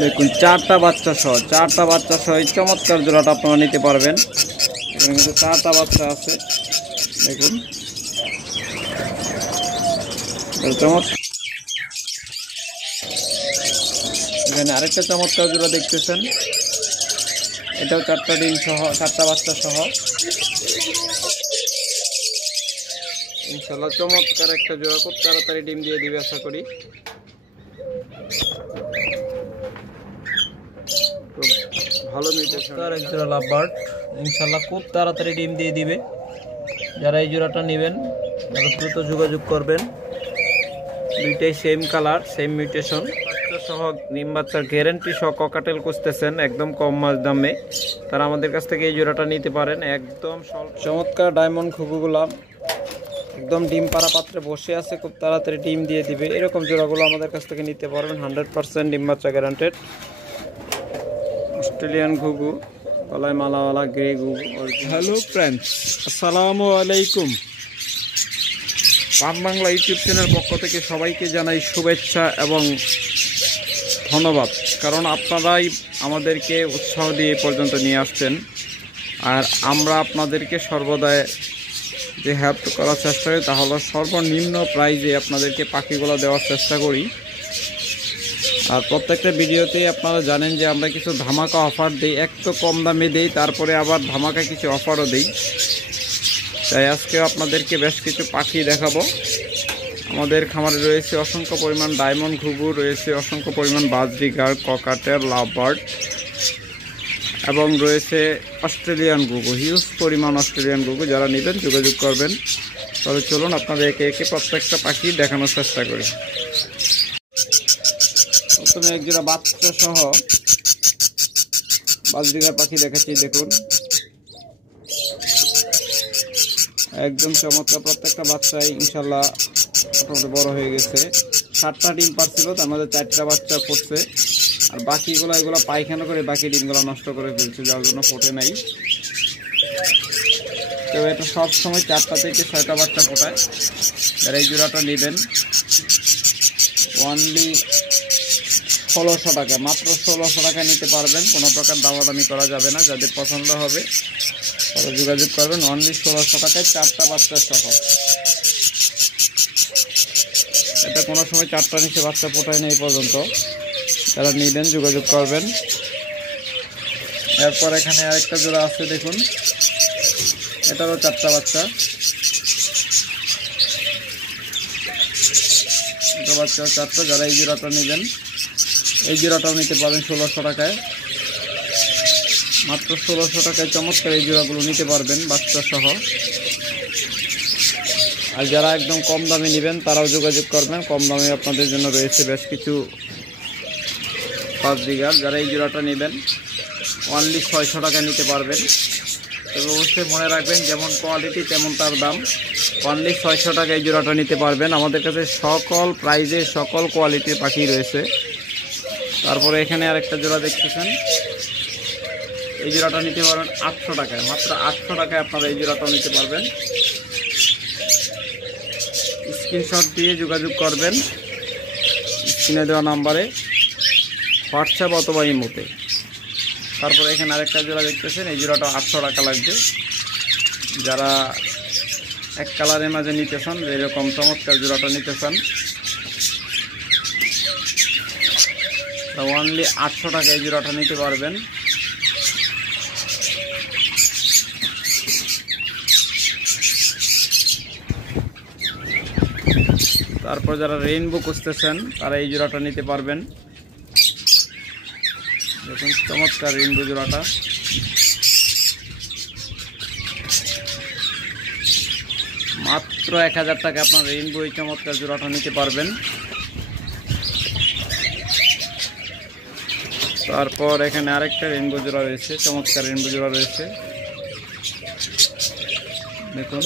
দেখুন চারটা বাচ্চা সহ এই চমৎকার জোড়াটা আপনারা নিতে পারবেন। এখানে কিন্তু চারটা বাচ্চা আছে, দেখুন চমৎকার। এখানে আরেকটা চমৎকার জোড়া দেখতেছেন, এটাও চারটা ডিম সহ, চারটা বাচ্চা সহ। ইনশাআল্লাহ চমৎকার একটা জোড়া, খুব তাড়াতাড়ি ডিম দিয়ে দিবে আশা করি। ভালো মিউটেশন এক জোড়া লাভবার্ড, ইনশাআল্লাহ খুব তাড়াতাড়ি ডিম দিয়ে দিবে। যারা এই জোড়াটা নেবেন তারা দ্রুত যোগাযোগ করবেন। দুইটাই সেম কালার, সেম মিউটেশন, বাচ্চা সহ ডিম বাচ্চার গ্যারান্টি সহ ককাটেল খুঁজতেছেন একদম কম দামে, তারা আমাদের কাছ থেকে এই জোড়াটা নিতে পারেন। একদম চমৎকার ডায়মন্ড ঘুঘুগুলা একদম ডিম পাড়া পাত্রে বসে আছে, খুব তাড়াতাড়ি ডিম দিয়ে দিবে। এরকম জোড়াগুলো আমাদের কাছ থেকে নিতে পারবেন, 100% ডিম বাচ্চা গ্যারান্টেড। অস্ট্রেলিয়ান ঘুঘু, গলায় মালাওয়ালা গ্রে ঘুঘু। হ্যালো ফ্রেন্ডস, আসসালামু আলাইকুম। পান বাংলা ইউটিউব চ্যানেল পক্ষ থেকে সবাইকে জানাই শুভেচ্ছা এবং ধন্যবাদ, কারণ আপনারাই আমাদেরকে উৎসাহ দিয়ে পর্যন্ত নিয়ে আসছেন। আর আমরা আপনাদেরকে সর্বদাই যে হেল্প করার চেষ্টা করি তা হলো সর্বনিম্ন প্রাইজে আপনাদেরকে পাখিগুলো দেওয়ার চেষ্টা করি। আর প্রত্যেকটা ভিডিওতেই আপনারা জানেন যে আমরা কিছু ধামাকা অফার দিই, একটু কম দামে দিই, তারপরে আবার ধামাকা কিছু অফারও দিই। তাই আজকে আপনাদেরকে বেশ কিছু পাখি দেখাবো। আমাদের খামারে রয়েছে অসংখ্য পরিমাণ ডায়মন্ড ঘুঘু, রয়েছে অসংখ্য পরিমাণ বাজরিগার, ককাটেল, লাভবার্ড এবং রয়েছে অস্ট্রেলিয়ান ঘুঘু, হিউজ পরিমাণ অস্ট্রেলিয়ান ঘুঘু। যারা নেবেন যোগাযোগ করবেন। তবে চলুন আপনাদের একে একে প্রত্যেকটা পাখি দেখানোর চেষ্টা করি। প্রথমে একজোড়া বাচ্চা সহ বাজরিগার পাখি দেখাচ্ছি, দেখুন একদম চমৎকার। প্রত্যেকটা বাচ্চাই ইনশাল্লাহ মোটামুটি বড় হয়ে গেছে। 7টা ডিম পারছিল, তার মধ্যে 4টা বাচ্চা ফুটছে, আর বাকিগুলো এগুলো পায়খানা করে বাকি ডিমগুলো নষ্ট করে ফেলছে, যার জন্য ফোটে নাই। তো এটা সবসময় 4টা থেকে 6টা বাচ্চা ফোটায়। যারা এই জোড়াটা নেবেন অনলি 1600 টাকা, মাত্র 1600 টাকা নিতে পারবেন। কোনো প্রকার দামাদামি করা যাবে না। যাদের পছন্দ হবে তারা যোগাযোগ করবেন। অনলি 1600 টাকায় 4টা বাচ্চা সহ। এটা কোনো সময় 4টা নিচে বাচ্চা ফোটায় না এই পর্যন্ত। যারা নেবেন যোগাযোগ করবেন। এরপর এখানে আরেকটা জোড়া আছে, দেখুন এটারও 4টা বাচ্চা, দুটো বাচ্চা 4টা। যারা এই জোড়াটা নেবেন এই জোড়াটাও নিতে পারেন 1600 টাকায়, মাত্র 1600 টাকায় চমৎকার এই জোড়াগুলো নিতে পারবেন বাচ্চা সহ। আর যারা একদম কম দামে নেবেন তারাও যোগাযোগ করবেন। কম দামে আপনাদের জন্য রয়েছে বেশ কিছু বাজরিগার। যারা এই জোড়াটা নেবেন অনলি 600 টাকা নিতে পারবেন। তবে অবশ্যই মনে রাখবেন যেমন কোয়ালিটি তেমন তার দাম। অনলি 600 টাকা এই জোড়াটা নিতে পারবেন। আমাদের কাছে সকল প্রাইজে সকল কোয়ালিটির পাখি রয়েছে। তারপরে এখানে আরেকটা জোড়া দেখতেছেন, এই জোড়াটা নিতে পারবেন 800 টাকায়, মাত্র 800 টাকায় আপনারা এই জোড়াটাও নিতে পারবেন। স্ক্রিনশট দিয়ে যোগাযোগ করবেন স্ক্রিনে দেওয়া নাম্বারে, হোয়াটসঅ্যাপ অথবা ইমোতে। তারপরে এখানে আরেকটা জোড়া দেখতেছেন, এই জোড়াটা 800 টাকা লাগবে। যারা এক কালারের মাঝে নিতে চান, এরকম চমৎকার জোড়াটা নিতে চান, অনলি 800 টাকা এই জোড়াটা নিতে পারবেন। তারপর যারা রেইনবো খুঁজতেছেন তারা এই জোড়াটা নিতে পারবেন। দেখুন চমৎকার রেইনবো জোড়াটা, মাত্র 1000 টাকা আপনার রেইনবো এই চমৎকার জোড়াটা নিতে পারবেন। তারপর এখানে আরেকটা রেইনবো জোড়া রয়েছে, চমৎকার রেইনবো জোড়া রয়েছে, দেখুন।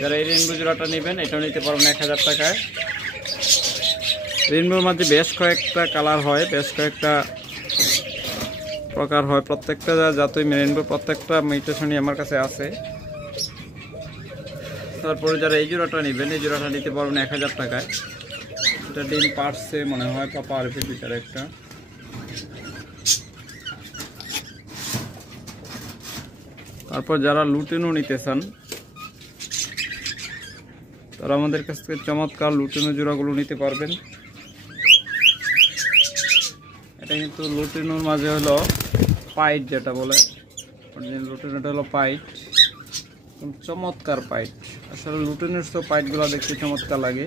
যারা এই রেইনবো জোড়াটা নেবেন এটাও নিতে পারবেন 1000 টাকায়। রেইনবোর মধ্যে বেশ কয়েকটা কালার হয়, বেশ কয়েকটা প্রকার হয়। প্রত্যেকটা জাতই রেইনবো, প্রত্যেকটা মিউটেশনই আমার কাছে আছে। তারপরে যারা এই জোড়াটা নেবেন এই জোড়াটা নিতে পারবেন 1000 টাকায়। এটা ডিম পারছে মনে হয়, পাপা আরবে ভিতরে একটা। তারপর যারা লুটিনো নিতে চান তারা আমাদের কাছ থেকে চমৎকার লুটিনো জোড়াগুলো নিতে পারবেন। এটা কিন্তু লুটিনোর মাঝে হলো পাইট, যেটা বলে অরিজিনাল লুটিনোটা হলো পাইট, চমৎকার পাইট। আসলে লুটিনোর তো পাইটগুলো দেখতে চমৎকার লাগে।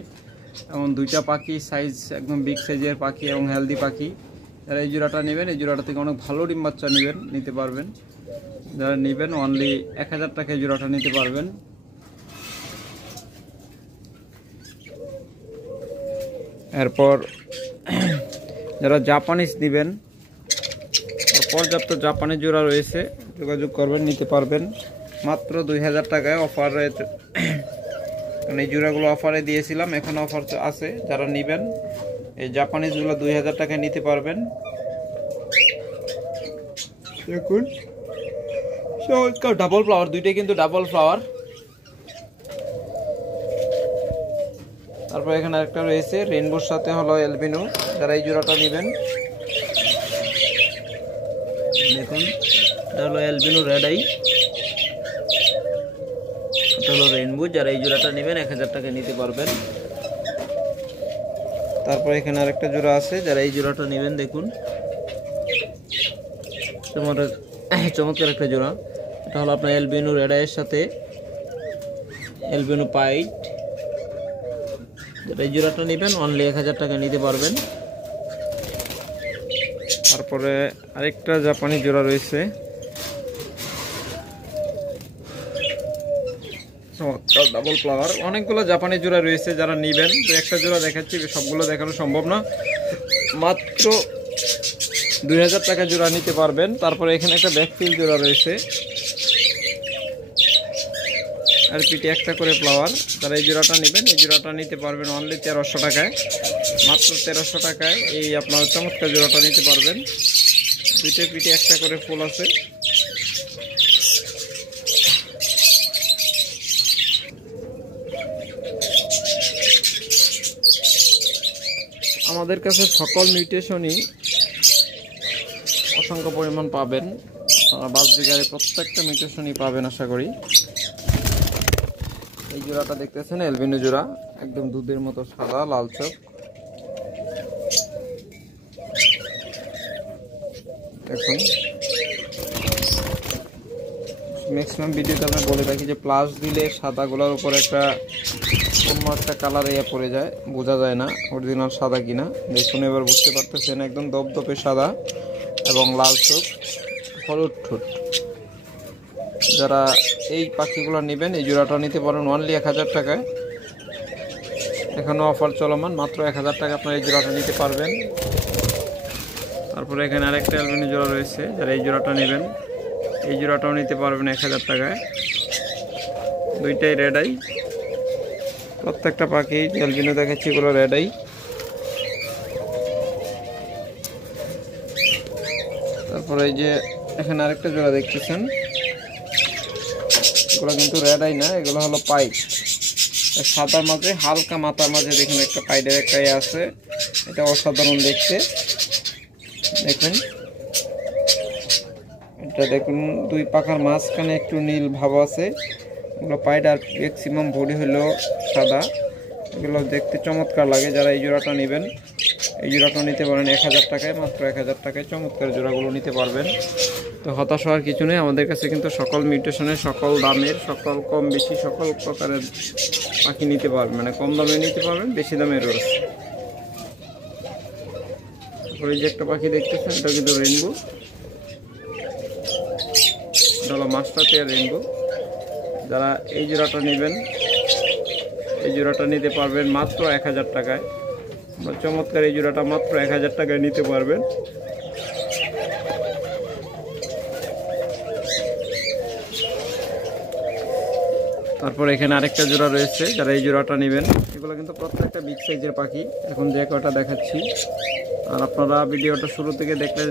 এবং দুইটা পাখি সাইজ একদম বিগ সাইজের পাখি এবং হেলদি পাখি। যারা এই জোড়াটা নেবেন এই জোড়াটা থেকে অনেক ভালো ডিম বাচ্চা নিতে পারবেন। যারা নেবেন অনলি 1000 টাকায় জোড়াটা নিতে পারবেন। এরপর যারা জাপানিজ নেবেন, পর্যাপ্ত জাপানি জোড়া রয়েছে, যোগাযোগ করবেন, নিতে পারবেন মাত্র 2000 টাকায় অফারে। এই জোড়াগুলো অফারে দিয়েছিলাম, এখন অফার আছে। যারা নেবেন এই জাপানিজগুলো 2000 টাকায় নিতে পারবেন। দেখুন ডাবল ফ্লাওয়ার, দুইটাই কিন্তু ডাবল ফ্লাওয়ার। তারপর এখানে আরেকটা রয়েছে রেইনবোর সাথে হলো অ্যালবিনো। যারা এই জোড়াটা নেবেন দেখুন, এটা হলো অ্যালবিনো রেড আই, এটা হলো রেইনবো। যারা এই জোড়াটা নেবেন 1000 টাকা নিতে পারবেন। তারপর এখানে আরেকটা জোড়া আছে, যারা এই জোড়াটা নেবেন দেখুন চমৎকার একটা জোড়া। এটা হলো আপনার অ্যালবিনো রেড আইয়ের সাথে অ্যালবিনো পাইট। যারা এই জোড়াটা নেবেন অনলি 1000 টাকা নিতে পারবেন। তারপরে আরেকটা জাপানি জোড়া রয়েছে, ডাবল ফ্লাওয়ার। অনেকগুলো জাপানি জোড়া রয়েছে, যারা নেবেন তো একটা জোড়া দেখাচ্ছি, সবগুলো দেখানো সম্ভব না, মাত্র 2000 টাকা জোড়া নিতে পারবেন। তারপরে এখানে একটা ব্যাকফিল জোড়া রয়েছে, আর পিঠে একটা করে ফ্লাওয়ার। যারা এই জোড়াটা নেবেন এই জোড়াটা নিতে পারবেন অনলি 1300 টাকায়, মাত্র 1300 টাকায় এই আপনার চমৎকার জোড়াটা নিতে পারবেন। দুইটা পিঠে একটা করে ফুল আছে। আমাদের কাছে সকল মিউটেশনই অসংখ্য পরিমাণ পাবেন, বাসবিঘারে প্রত্যেকটা মিউটেশনই পাবেন আশা করি। এই জোড়াটা দেখতেছেন অ্যালবিনো জোড়া, একদম দুধের মতো সাদা লাল চোখ। দেখুন ম্যাক্সিমাম ভিডিওতে আমরা বলে থাকি যে প্লাস দিলে সাদা গোলার উপর একটা অন্য একটা কালার পড়ে যায়, বোঝা যায় না অরিজিনাল সাদা কিনা। দেখুন এবার বুঝতে পারতেছেন, একদম দপদপে সাদা এবং লাল চোখ, হলুদ ঠোঁট। যারা এই পাখিগুলো নেবেন এই জোড়াটা নিতে পারেন অনলি 1000 টাকায়। এখনও অফার চলমান, মাত্র 1000 টাকা আপনার এই জোড়াটা নিতে পারবেন। তারপরে এখানে আরেকটা অ্যালবিনো জোড়া রয়েছে, যারা এই জোড়াটা নেবেন এই জোড়াটাও নিতে পারবেন 1000 টাকায়। দুইটাই রেড আই, প্রত্যেকটা পাখি অ্যালবিনো দেখাচ্ছি এগুলো রেড আই। তারপরে এই যে এখানে আরেকটা জোড়া দেখতেছেন, এগুলো কিন্তু রেড আই না, এগুলো হলো পাইট। সাদার মাঝে হালকা মাথার মাঝে দেখুন একটা পাইডের একটা আছে, এটা অসাধারণ দেখতে। দেখুন এটা দেখুন দুই পাখার মাঝখানে একটু নীল ভাব আছে, এগুলো পাইড। আর ম্যাক্সিমাম বডি হলো সাদা, এগুলো দেখতে চমৎকার লাগে। যারা এই জোড়াটা নেবেন এই জোড়াটা নিতে পারেন 1000 টাকায়, মাত্র 1000 টাকায় চমৎকার জোড়াগুলো নিতে পারবেন। তো হতাশ হওয়ার কিছু নেই, আমাদের কাছে কিন্তু সকল মিউটেশনের, সকল দামের, সকল কম বেশি সকল প্রকারের পাখি নিতে পারবেন, মানে কম দামে নিতে পারবেন, বেশি দামের রয়েছে। তারপরে এই যে একটা পাখি দেখতেছেন, এটা কিন্তু রেইনবো, এটা হলো মাস্টার পেয়ার রেইনবো। যারা এই জোড়াটা নেবেন এই জোড়াটা নিতে পারবেন মাত্র 1000 টাকায়। চমৎকার এই জোড়াটা মাত্র 1000 টাকায় নিতে পারবেন। তারপর এখানে আরেকটা জোড়া রয়েছে, যারা এই জোড়াটা নেবেন এগুলো কিন্তু প্রত্যেকটা বিগ সাইজের পাখি। এখন যে কয়টা দেখাচ্ছি আর আপনারা ভিডিওটা শুরু থেকে দেখলে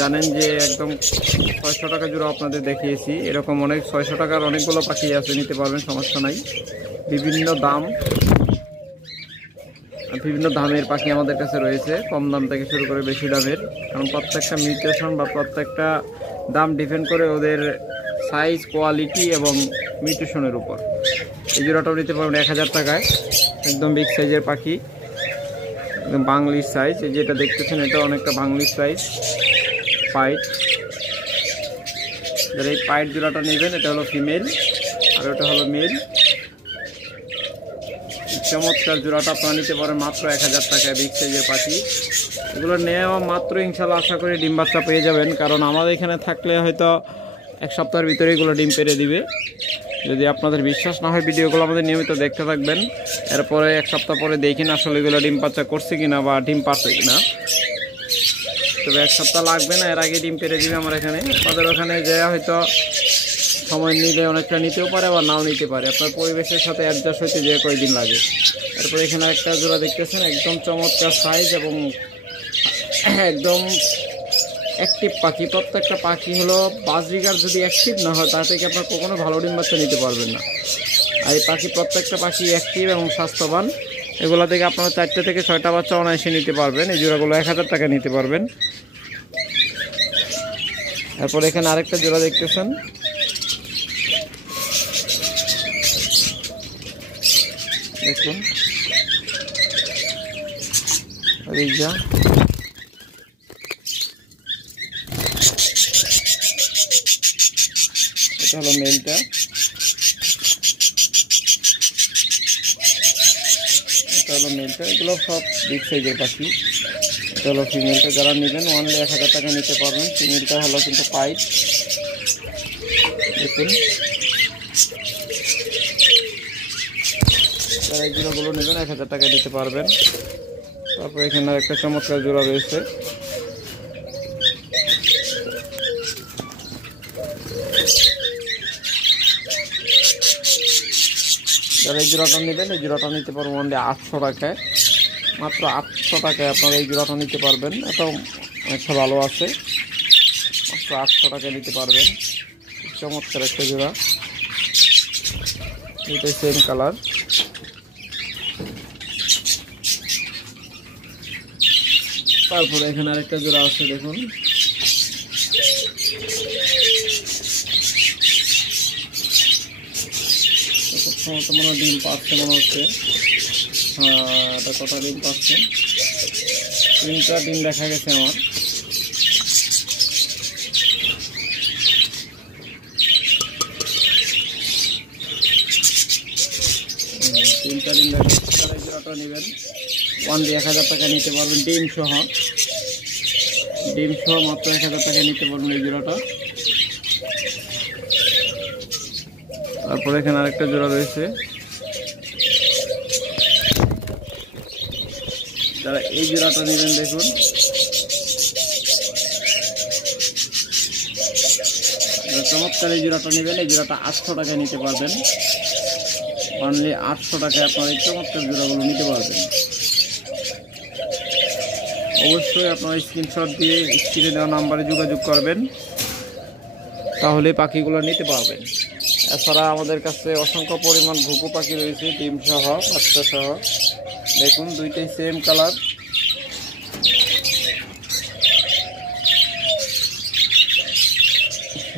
জানেন যে একদম 600 টাকা জোড়া আপনাদের দেখিয়েছি। এরকম অনেক 600 টাকার অনেকগুলো পাখি আছে, নিতে পারবেন, সমস্যা নাই। বিভিন্ন দামের পাখি আমাদের কাছে রয়েছে, কম দাম থেকে শুরু করে বেশি দামের। কারণ প্রত্যেকটা মিউটেশন বা প্রত্যেকটা দাম ডিপেন্ড করে ওদের সাইজ, কোয়ালিটি এবং মিউটেশনের উপর। এই জোড়াটাও নিতে পারবেন 1000 টাকায়, একদম বিগ সাইজের পাখি, একদম বাংলিশ সাইজ। যেটা দেখতেছেন এটা অনেকটা বাংলিশ সাইজ পাইট। যারা এই পাইট জোড়াটা নেবেন, এটা হলো ফিমেল আর ওটা হলো মেল। চমৎকার জোড়াটা আপনারা নিতে পারেন মাত্র 1000 টাকায়, বিগ সাইজের পাখি। এগুলো নেওয়া মাত্র ইনশাল্লাহ আশা করি ডিম বাচ্চা পেয়ে যাবেন। কারণ আমাদের এখানে থাকলে হয়তো 1 সপ্তাহের ভিতরে এগুলো ডিম পেড়ে দিবে। যদি আপনাদের বিশ্বাস না হয়, ভিডিওগুলো আমাদের নিয়মিত দেখতে থাকবেন। এরপরে 1 সপ্তাহ পরে দেখেন আসলে এগুলো ডিম বাচ্চা করছে কিনা বা ডিম পাচ্ছে কিনা। তবে 1 সপ্তাহ লাগবে না, এর আগে ডিম পেড়ে দিবে আমার এখানে। আমাদের ওখানে যায় হয়তো সময় নিলে অনেকটা নিতেও পারে বা নাও নিতে পারে, আপনার পরিবেশের সাথে অ্যাডজাস্ট হইতে যে কয়েকদিন লাগে। এরপর এখানে একটা জোড়া দেখতেছেন, একদম চমৎকার সাইজ এবং একদম অ্যাক্টিভ পাখি। প্রত্যেকটা পাখি হলো বাজরিগার যদি অ্যাক্টিভ না হয়, তা থেকে আপনার কখনো ভালো ডিম বাচ্চা নিতে পারবেন না। আর এই পাখি প্রত্যেকটা পাখি অ্যাক্টিভ এবং স্বাস্থ্যবান। এগুলো থেকে আপনারা 4টা থেকে 6টা বাচ্চা অনায়াসে নিতে পারবেন। এই জোড়াগুলো 1000 টাকা নিতে পারবেন। এরপর এখানে আরেকটা জোড়া দেখতেছেন, দেখুন রিজা। এটা হলো মেলটা, এগুলো সব বিগ সাইজের পাখি। এটা হলো ফিমেলটা, যারা নেবেন অনলি 1000 টাকা নিতে পারবেন। ফিমেলটা হলো কিন্তু পাইট, দেখুন। যারা এই জোড়াগুলো নেবেন 1000 টাকা নিতে পারবেন। তারপর এখানে একটা চমৎকার জোড়া রয়েছে, যারা এই জোড়াটা নেবেন এই জোড়াটা নিতে পারবেন অনলি 800 টাকায়, মাত্র 800 টাকায় আপনারা এই জোড়াটা নিতে পারবেন। এটাও অনেকটা ভালো আছে, মাত্র 800 টাকায় নিতে পারবেন। চমৎকার একটা জোড়া, এটাই সেম কালার। তারপরে এখানে আরেকটা জোড়া আছে, দেখুন। মনে ডিম পাচ্ছে মনে হচ্ছে, হ্যাঁ এটা কটা ডিম পাচ্ছে, 3টা ডিম দেখা গেছে আমার। 3টা ডিম দেখা গেছে। তারা এই জোড়াটা নেবেন অনলি 1000 টাকা নিতে পারবেন, ডিম সহ মাত্র 1000 টাকা নিতে পারবেন এই জোড়াটা। তারপরে এখানে আরেকটা জোড়া রয়েছে, যারা এই জোড়াটা নেবেন দেখুন, চমৎকার এই জোড়াটা নেবেন। এই জোড়াটা 800 টাকায় নিতে পারবেন, অনলি 800 টাকায় আপনারা এই চমৎকার জোড়াগুলো নিতে পারবেন। অবশ্যই আপনারা স্ক্রিনশট দিয়ে স্ক্রিনে দেওয়া নাম্বারে যোগাযোগ করবেন, তাহলে পাখিগুলো নিতে পারবেন। এছাড়া আমাদের কাছে অসংখ্য পরিমাণ ঘুঘু পাখি রয়েছে, ডিম সহ বাচ্চা সহ। দেখুন দুইটাই সেম কালার,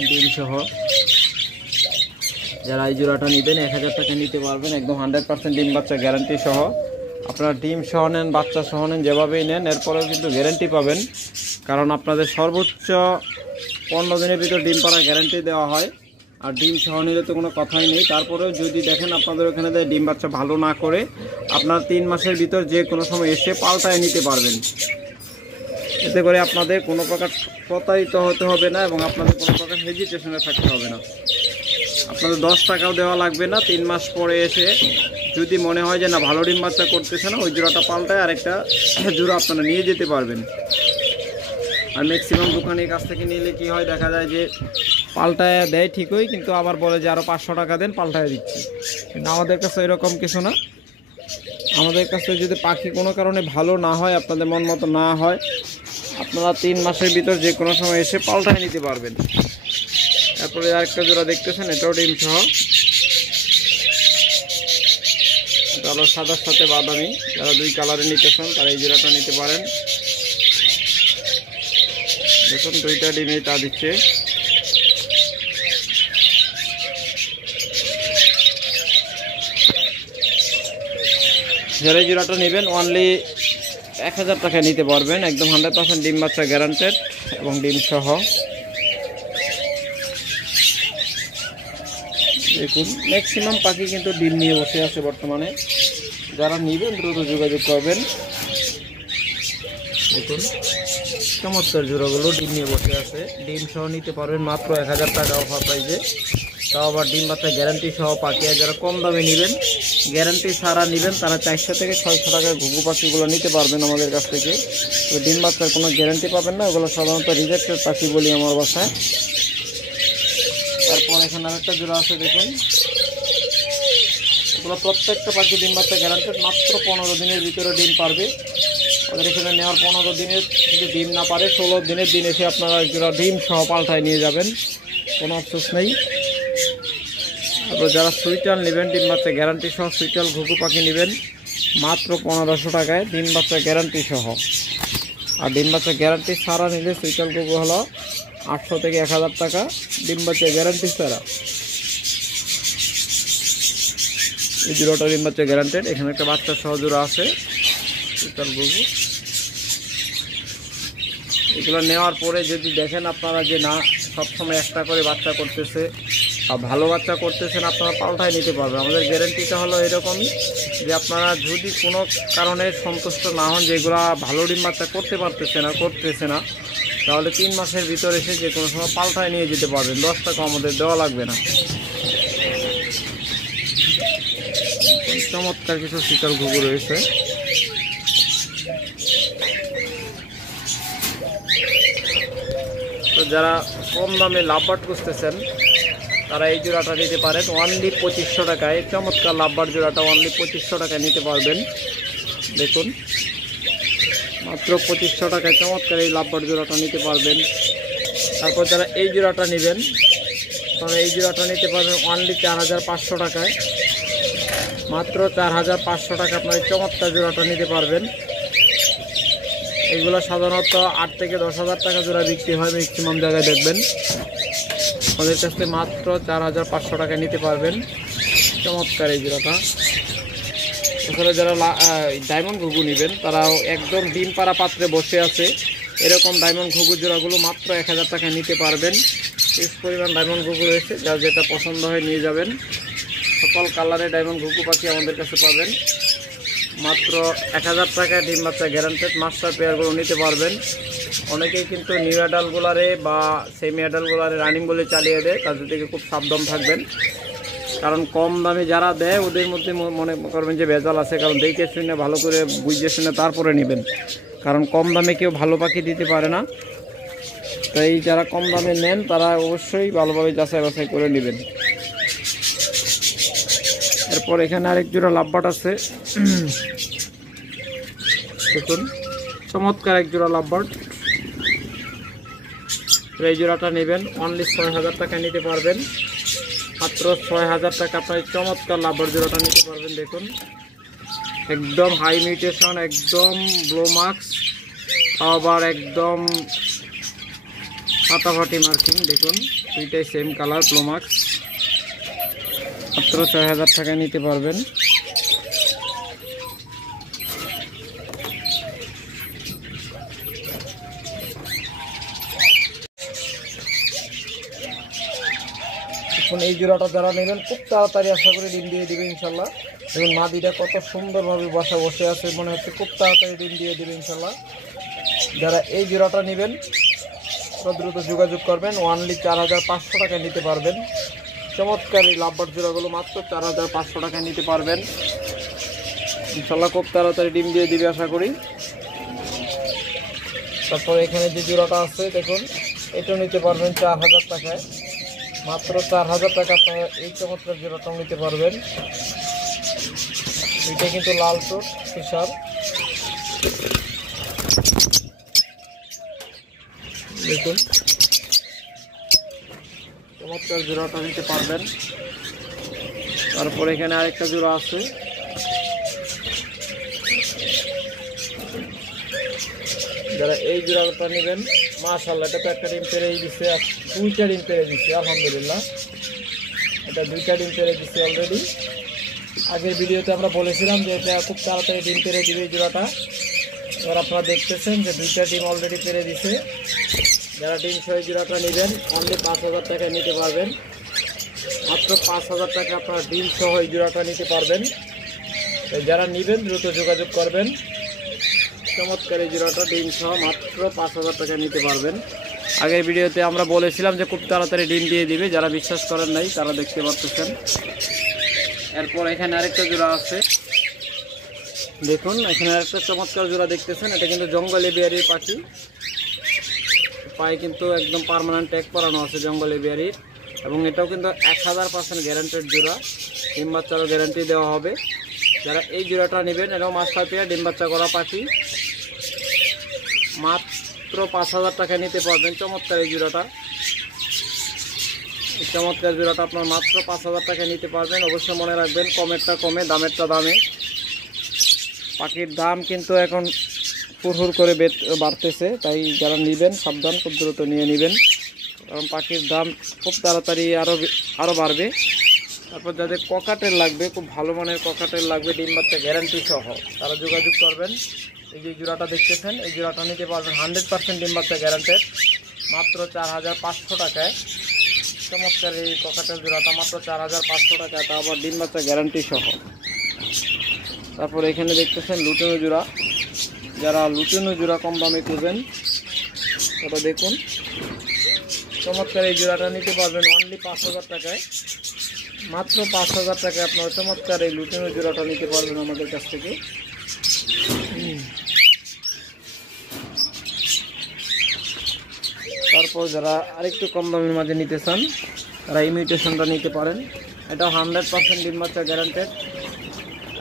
ডিম সহ। যারা এই জোড়াটা নেবেন 1000 টাকা নিতে পারবেন, একদম 100% ডিম বাচ্চা গ্যারান্টি সহ। আপনারা ডিম সহ নেন, বাচ্চা সহ নেন, যেভাবেই নেন, এরপরেও কিন্তু গ্যারান্টি পাবেন। কারণ আপনাদের সর্বোচ্চ 15 দিনের ভিতর ডিম পাড়ার গ্যারান্টি দেওয়া হয়। আর ডিম সহ নিলে তো কোনো কথাই নেই। তারপরেও যদি দেখেন আপনাদের ওখানে ডিম বাচ্চা ভালো না করে, আপনার 3 মাসের ভিতর যে কোনো সময় এসে পাল্টায় নিতে পারবেন। এতে করে আপনাদের কোনো প্রকার প্রতারিত হতে হবে না এবং আপনাদের কোনো প্রকার হেজিটেশনে থাকতে হবে না। আপনাদের 10 টাকাও দেওয়া লাগবে না। 3 মাস পরে এসে যদি মনে হয় যে না ভালো ডিম বাচ্চা করতেছে না, ওই জোড়াটা পাল্টায় আরেকটা জোড়া আপনারা নিয়ে যেতে পারবেন। আর ম্যাক্সিমাম দোকানের কাছ থেকে নিলে কি হয়, দেখা যায় যে পাল্টায় দেয় ঠিকই, কিন্তু আবার বলে যে আরও 500 টাকা দেন, পাল্টায় দিচ্ছি। কিন্তু আমাদের কাছে এরকম কিছু না, আমাদের কাছে যদি পাখি কোনো কারণে ভালো না হয়, আপনাদের মন মতো না হয়, আপনারা 3 মাসের ভিতর যে কোনো সময় এসে পাল্টায় নিতে পারবেন। তারপরে আরেকটা জোড়া দেখতেছেন, এটাও ডিম সহ, এটা হলো সাদার সাথে বাদামি। যারা 2 কালারে নিতে চান তারা এই জোড়াটা নিতে পারেন। দেখুন 2টা ডিমই তা দিচ্ছে। যারা এই জোড়াটা নেবেন অনলি 1000 টাকায় নিতে পারবেন, একদম 100% ডিম বাচ্চা গ্যারান্টেড এবং ডিম সহ। দেখুন ম্যাক্সিমাম পাখি কিন্তু ডিম নিয়ে বসে আছে বর্তমানে। যারা নেবেন দ্রুত যোগাযোগ করবেন। দেখুন চমৎকার জোড়াগুলো ডিম নিয়ে বসে আছে, ডিম সহ নিতে পারবেন মাত্র 1000 টাকা অফার প্রাইজে। তাও আবার ডিম বাচ্চা গ্যারান্টি সহ পাখি। আর যারা কম দামে নেবেন, গ্যারান্টি ছাড়া নেবেন, তারা 400 থেকে 600 টাকায় ঘুঘু পাখিগুলো নিতে পারবেন আমাদের কাছ থেকে। তো ডিম বাচ্চার কোনো গ্যারান্টি পাবেন না, ওগুলো সাধারণত রিজেক্টেড পাখি বলি আমার বাসায়। তারপর এখানে আরেকটা জোড়া আছে, দেখুন এগুলো প্রত্যেকটা পাখি ডিম বাচ্চা গ্যারান্টেড, মাত্র 15 দিনের ভিতরে ডিম পারবে। ওদের এখানে নেওয়ার 15 দিনের যদি ডিম না পারে, 16 দিনের দিন এসে আপনারা জোড়া ডিম সহ পাল্টায় নিয়ে যাবেন, কোনো আফসোস নেই। তারপর যারা সুইটাল নেবেন, ডিম বাচ্চা গ্যারান্টি সহ সুইটাল ঘুঘু পাখি নেবেন মাত্র 1500 টাকায় ডিম বাচ্চা গ্যারান্টি সহ। আর ডিম বাচ্চা গ্যারান্টি ছাড়া নিলে সুইটাল ঘুঘু হলো 800 থেকে 1000 টাকা ডিম বাচ্চা গ্যারান্টি ছাড়া। এই জোড়াটা ডিম বাচ্চা গ্যারান্টেড। এখানে একটা বাচ্চা সহ জোড়া আছে সুইটাল ঘুঘু। এগুলো নেওয়ার পরে যদি দেখেন আপনারা যে না সবসময় একটা করে বাচ্চা করতেছে আর ভালো বাচ্চা করতেছেন, আপনারা পাল্টায় নিতে পারবেন। আমাদের গ্যারেন্টিটা হলো এরকমই যে আপনারা যদি কোনো কারণে সন্তুষ্ট না হন, যেগুলো ভালো ডিম বাচ্চা করতে করতেছে না, তাহলে 3 মাসের ভিতরে এসে যে কোনো সময় পাল্টায় নিয়ে যেতে পারবেন, 10 টাকা আমাদের দেওয়া লাগবে না। চমৎকার কিছু শীতল ঘুঘু রয়েছে। তো যারা কম দামে লাভবার্ড খুঁজতেছেন তারা এই জোড়াটা নিতে পারেন অনলি 2500 টাকায়। চমৎকার লাভবার্ড জোড়াটা অনলি 2500 টাকায় নিতে পারবেন। দেখুন মাত্র 2500 টাকায় চমৎকার এই লাভবার্ড জোড়াটা নিতে পারবেন। তারপর যারা এই জোড়াটা নেবেন তারা এই জোড়াটা নিতে পারবেন অনলি 4500 টাকায়। মাত্র 4500 টাকা আপনার এই চমৎকার জোড়াটা নিতে পারবেন। এগুলো সাধারণত 8 থেকে 10,000 টাকা জোড়া বিক্রি হয় ম্যাক্সিমাম জায়গায় দেখবেন। আমাদের কাছ থেকে মাত্র 4500 টাকা নিতে পারবেন চমৎকার এই জোড়াটা। এছাড়া যারা ডায়মন্ড ঘুঘু নেবেন তারাও একদম ডিম পাড়া পাত্রে বসে আছে এরকম ডায়মন্ড ঘুঘু জোড়াগুলো মাত্র 1000 টাকা নিতে পারবেন। বেশ পরিমাণ ডায়মন্ড ঘুঘু রয়েছে, যার যেটা পছন্দ হয় নিয়ে যাবেন। সকল কালারের ডায়মন্ড ঘুঘু পাখি আমাদের কাছে পাবেন মাত্র 1000 টাকায় ডিম বাচ্চা গ্যারান্টেড। মাস্টার পেয়ারগুলো নিতে পারবেন। অনেকেই কিন্তু নিউ অ্যাডাল্টগুলারে বা সেমি অ্যাডাল্টগুলারে রানিং বলে চালিয়ে দেয়, তাদের থেকে খুব সাবধান থাকবেন। কারণ কম দামে যারা দেয় ওদের মধ্যে মনে করবেন যে ভেজাল আছে, কারণ দেখে শুনে ভালো করে বুঝে শুনে তারপরে নেবেন, কারণ কম দামে কেউ ভালো পাখি দিতে পারে না। তাই যারা কম দামে নেন তারা অবশ্যই ভালোভাবে যাচাই বাছাই করে নেবেন। এরপর এখানে আরেক জোড়া লাভবার্ড আছে, দেখুন চমৎকার এক জোড়া লাভবার্ড। এই জোড়াটা নেবেন অনলি 6000 টাকা নিতে পারবেন। মাত্র 6000 টাকা আপনার চমৎকার লাভবার্ড জোড়াটা নিতে পারবেন। দেখুন একদম হাই মিউটেশন, একদম ব্লো মার্কস, আবার একদম ফাটাফাটি মার্কিং। দেখুন দুইটাই সেম কালার ব্লো মার্কস। মাত্র 6000 টাকা নিতে পারবেন। এখন এই জোড়াটা যারা নেবেন খুব তাড়াতাড়ি আশা করে ডিম দিয়ে দিবে ইনশাল্লাহ। দেখুন মাদিটা কত সুন্দরভাবে বসে আছে, মনে হচ্ছে খুব তাড়াতাড়ি ডিম দিয়ে দিবে ইনশাল্লাহ। যারা এই জোড়াটা নেবেন দ্রুত যোগাযোগ করবেন, অনলি 4500 টাকায় নিতে পারবেন। চমৎকার এই লাভবার্ড জোড়াগুলো মাত্র 4500 টাকায় নিতে পারবেন ইনশাল্লাহ। খুব তাড়াতাড়ি ডিম দিয়ে দিবে আশা করি। তারপর এখানে যে জোড়াটা আছে দেখুন, এটা নিতে পারবেন 4000 টাকায়। মাত্র 4000 টাকা আপনারা এই চমৎকার জোড়াটাও নিতে পারবেন। এটা কিন্তু লাল চোট ফিশার। দেখুন চমৎকার জোড়াটা নিতে পারবেন। তারপর এখানে আরেকটা জোড়া আছে, যারা এই জোড়াটা নেবেন মাশাআল্লাহ, এটা তো একটা ডিম পেড়েই দিচ্ছে, দুইটা ডিম পেড়ে দিচ্ছে আলহামদুলিল্লাহ। এটা দুইটা ডিম পেড়ে দিচ্ছে অলরেডি। আগের ভিডিওতে আমরা বলেছিলাম যে এটা খুব তাড়াতাড়ি ডিম পেড়ে দিবে এই জোড়াটা। এবার আপনারা দেখতেছেন যে দুইটা ডিম অলরেডি পেড়ে দিছে। যারা ডিম সহ জোড়াটা নেবেন অনলি 5,000 টাকায় নিতে পারবেন। মাত্র 5,000 টাকা আপনারা ডিম সহ এই জোড়াটা নিতে পারবেন। যারা নেবেন দ্রুত যোগাযোগ করবেন। চমৎকার এই জোড়াটা ডিম সহ মাত্র 5,000 টাকা নিতে পারবেন। আগের ভিডিওতে আমরা বলেছিলাম যে খুব তাড়াতাড়ি ডিম দিয়ে দিবে, যারা বিশ্বাস করেন নাই তারা দেখতে পাচ্ছেন। এরপর এখানে আরেকটা জোড়া আছে, দেখুন এখানে আরেকটা চমৎকার জোড়া দেখতেছেন। এটা কিন্তু জঙ্গলি বিহারির পাখি, পায়ে কিন্তু একদম পার্মানেন্ট ট্যাগ করানো আছে জঙ্গলি বিহারির, এবং এটাও কিন্তু 1000% গ্যারান্টেড জোড়া। ডিম বাচ্চারও গ্যারান্টি দেওয়া হবে। যারা এই জোড়াটা নেবেন, এটাও মাস্টার পেয়ার ডিম বাচ্চা করা পাখি, মাত্র 5,000 টাকা নিতে পারবেন। চমৎকার এই জোড়াটা, এই চমৎকার জোড়াটা আপনার মাত্র 5,000 টাকা নিতে পারবেন। অবশ্যই মনে রাখবেন কমেরটা কমে দামেরটা দামে। পাখির দাম কিন্তু এখন হুড় করে বাড়তেছে, তাই যারা নেবেন সাবধান, খুব দ্রুত নিয়ে নেবেন, কারণ পাখির দাম খুব তাড়াতাড়ি আরও বাড়বে। তারপর যাদের ককাটেল লাগবে, খুব ভালো মানের ককাটেল লাগবে ডিম বাচ্চা গ্যারান্টি সহ, তারা যোগাযোগ করবেন। এই যে জোড়াটা দেখতেছেন, এই জোড়াটা নিতে পারবেন 100% ডিম বাচ্চা গ্যারান্টেড, মাত্র 4,500 টাকায়। চমৎকার এই ককাটেল জোড়াটা মাত্র 4,500 টাকায়, তা আবার ডিম বাচ্চা গ্যারান্টি সহ। তারপর এখানে দেখতেছেন লুটেনো জোড়া, যারা লুটেনো জোড়া কম দামে খুঁজেন ওটা দেখুন। চমৎকার এই জোড়াটা নিতে পারবেন অনলি 5,000 টাকায়, মাত্র 5,000 টাকায় আপনারা চমৎকার এই লুটেনো জোড়াটা নিতে পারবেন আমাদের কাছ থেকে। তারপর যারা আরেকটু কম দামের মাঝে নিতে চান তারা ইমিটেশনটা নিতে পারেন। এটা 100% ডিম বাচ্চা গ্যারান্টেড,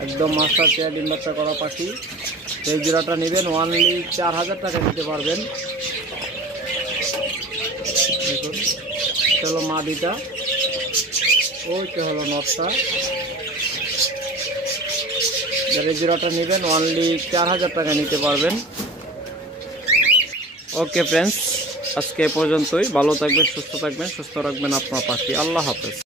একদম মাস্টার পেয়ার ডিম বাচ্চা করা পাখি। এই জোড়াটা নেবেন অনলি 4,000 টাকা নিতে পারবেন। দেখুন এটা হলো মাদিটা, ওইটা হলো নটটা। যারা এই জোড়াটা নেবেন অনলি 4,000 টাকা নিতে পারবেন। ওকে ফ্রেন্ডস, আজকে এ পর্যন্তই। ভালো থাকবেন, সুস্থ থাকবেন, সুস্থ রাখবেন আপনার পাখি। আল্লাহ হাফেজ।